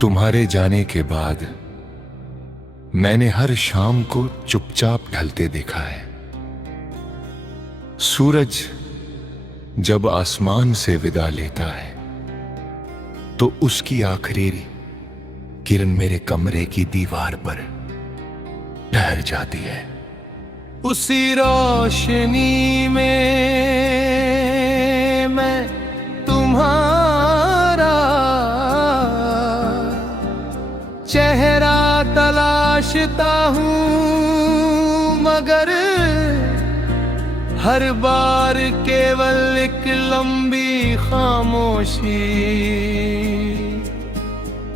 तुम्हारे जाने के बाद मैंने हर शाम को चुपचाप ढलते देखा है। सूरज जब आसमान से विदा लेता है तो उसकी आखिरी किरण मेरे कमरे की दीवार पर ठहर जाती है। उसी रोशनी में मैं तुम्हारा चेहरा तलाशता हूँ, मगर हर बार केवल एक लंबी खामोशी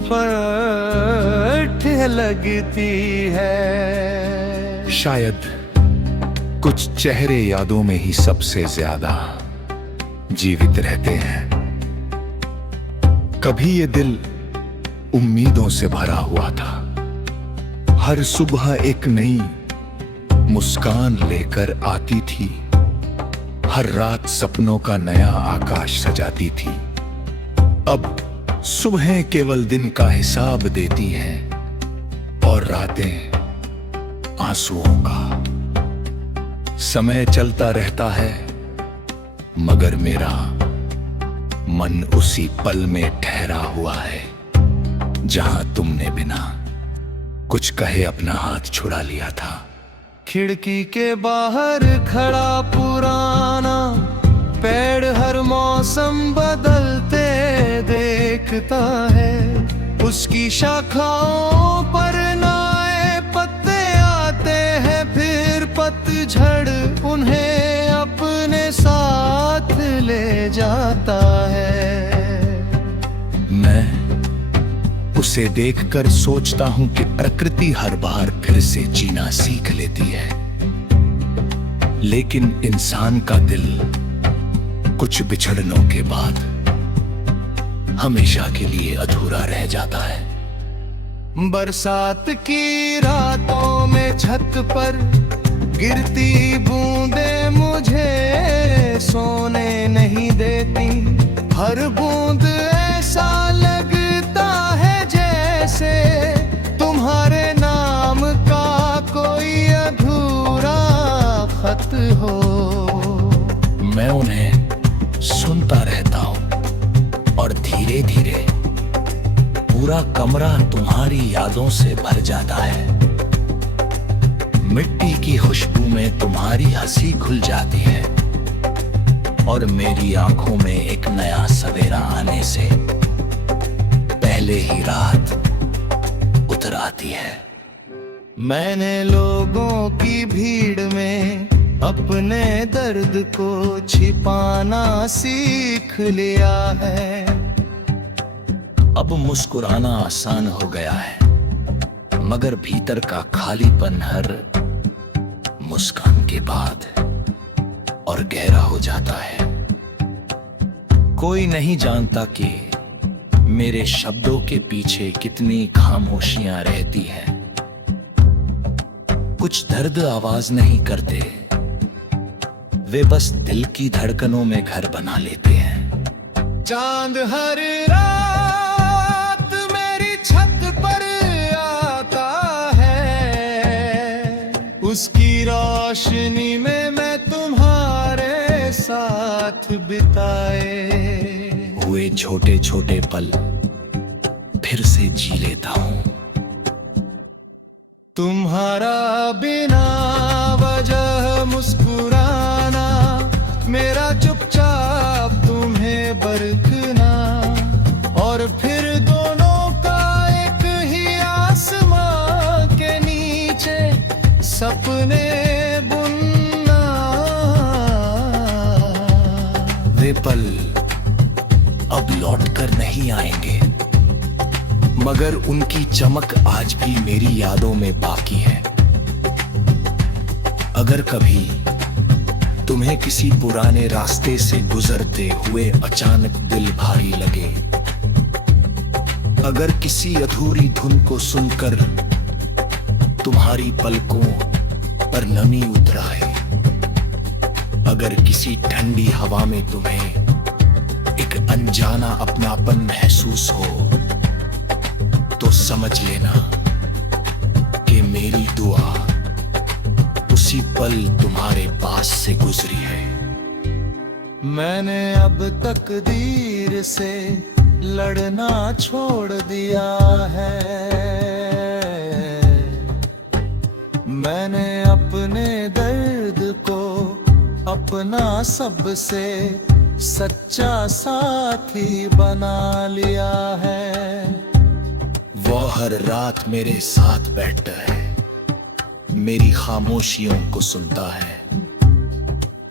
फट लगती है। शायद कुछ चेहरे यादों में ही सबसे ज्यादा जीवित रहते हैं। कभी ये दिल उम्मीदों से भरा हुआ था, हर सुबह एक नई मुस्कान लेकर आती थी, हर रात सपनों का नया आकाश सजाती थी। अब सुबहें केवल दिन का हिसाब देती हैं और रातें आंसुओं का। समय चलता रहता है मगर मेरा मन उसी पल में ठहरा हुआ है जहां तुमने बिना कुछ कहे अपना हाथ छुड़ा लिया था। खिड़की के बाहर खड़ा पुराना पेड़ हर मौसम बदलते देखता है। उसकी शाखाओं पर नए पत्ते आते हैं, फिर पतझड़ उन्हें अपने साथ ले जाता है। मैं उसे देखकर सोचता हूं कि प्रकृति हर बार फिर से जीना सीख लेती है, लेकिन इंसान का दिल कुछ बिछड़नों के बाद हमेशा के लिए अधूरा रह जाता है। बरसात की रातों में छत पर गिरती बूंदें मुझे सोने नहीं देती। हर बूंद ऐसा लगता है जैसे तुम्हारे नाम का कोई अधूरा खत हो। मैं उन्हें सुनता रहता हूं और धीरे धीरे पूरा कमरा तुम्हारी यादों से भर जाता है। मिट्टी की खुशबू में तुम्हारी हंसी खुल जाती है और मेरी आंखों में एक नया सवेरा आने से पहले ही रात उतर आती है। मैंने लोगों की भीड़ में अपने दर्द को छिपाना सीख लिया है। अब मुस्कुराना आसान हो गया है, मगर भीतर का खालीपन हर मुस्कान के बाद और गहरा हो जाता है। कोई नहीं जानता कि मेरे शब्दों के पीछे कितनी खामोशियां रहती हैं। कुछ दर्द आवाज नहीं करते, वे बस दिल की धड़कनों में घर बना लेते हैं। चांद हर रात मेरी छत पर आता है, उसकी रोशनी में मैं तुम्हारे साथ बिताए हुए छोटे छोटे पल फिर से जी लेता हूं। तुम्हारा बिना वजह मुस्कुराना, मेरा चुपचाप तुम्हें बरकना, और फिर दोनों का एक ही आसमां के नीचे सपने बुनना। वे पल अब लौट कर नहीं आएंगे, मगर उनकी चमक आज भी मेरी यादों में बाकी है। अगर कभी तुम्हें किसी पुराने रास्ते से गुजरते हुए अचानक दिल भारी लगे, अगर किसी अधूरी धुन को सुनकर तुम्हारी पलकों पर नमी उतर आए, अगर किसी ठंडी हवा में तुम्हें एक अनजाना अपनापन महसूस हो, समझ लेना कि मेरी दुआ उसी पल तुम्हारे पास से गुजरी है। मैंने अब तकदीर से लड़ना छोड़ दिया है। मैंने अपने दर्द को अपना सबसे सच्चा साथी बना लिया है। वो हर रात मेरे साथ बैठता है, मेरी खामोशियों को सुनता है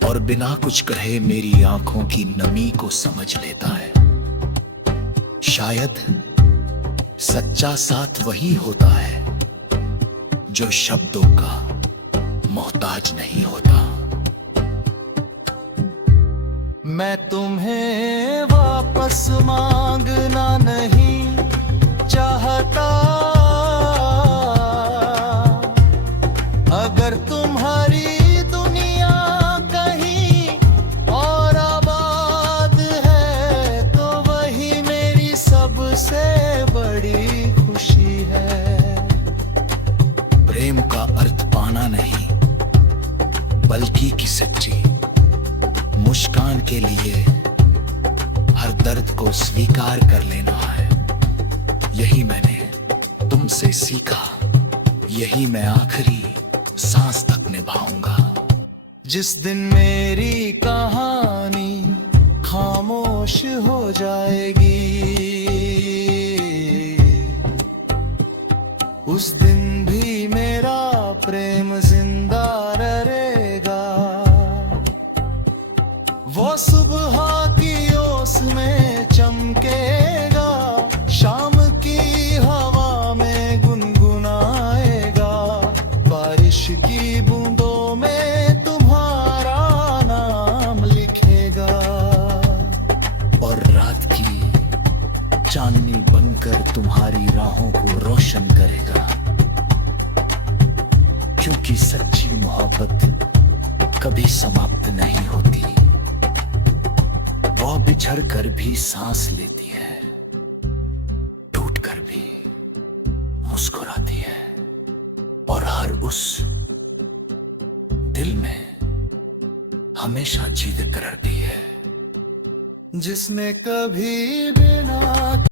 और बिना कुछ कहे मेरी आंखों की नमी को समझ लेता है। शायद सच्चा साथ वही होता है जो शब्दों का मोहताज नहीं होता। मैं तुम्हें वापस मांगना नहीं चाहता, अगर तुम्हारी दुनिया कहीं और आबाद है तो वही मेरी सबसे बड़ी खुशी है। प्रेम का अर्थ पाना नहीं बल्कि की सच्ची मुस्कान के लिए हर दर्द को स्वीकार कर लेना है। यही मैंने तुमसे सीखा, यही मैं आखिरी सांस तक निभाऊंगा। जिस दिन मेरी कहानी खामोश हो जाएगी, उस दिन भी मेरा प्रेम जिंदा रहेगा। वो सुबह की ओस में चमकेगा, शाम की हवा में गुनगुनाएगा, बारिश की बूंदों में तुम्हारा नाम लिखेगा और रात की चांदनी बनकर तुम्हारी राहों को रोशन करेगा। क्योंकि सच्ची मोहब्बत कभी समाप्त नहीं होती, वो बिछड़ कर भी सांस लेती है, टूट कर भी मुस्कुराती है और हर उस दिल में हमेशा जीवित रहती है जिसने कभी बिना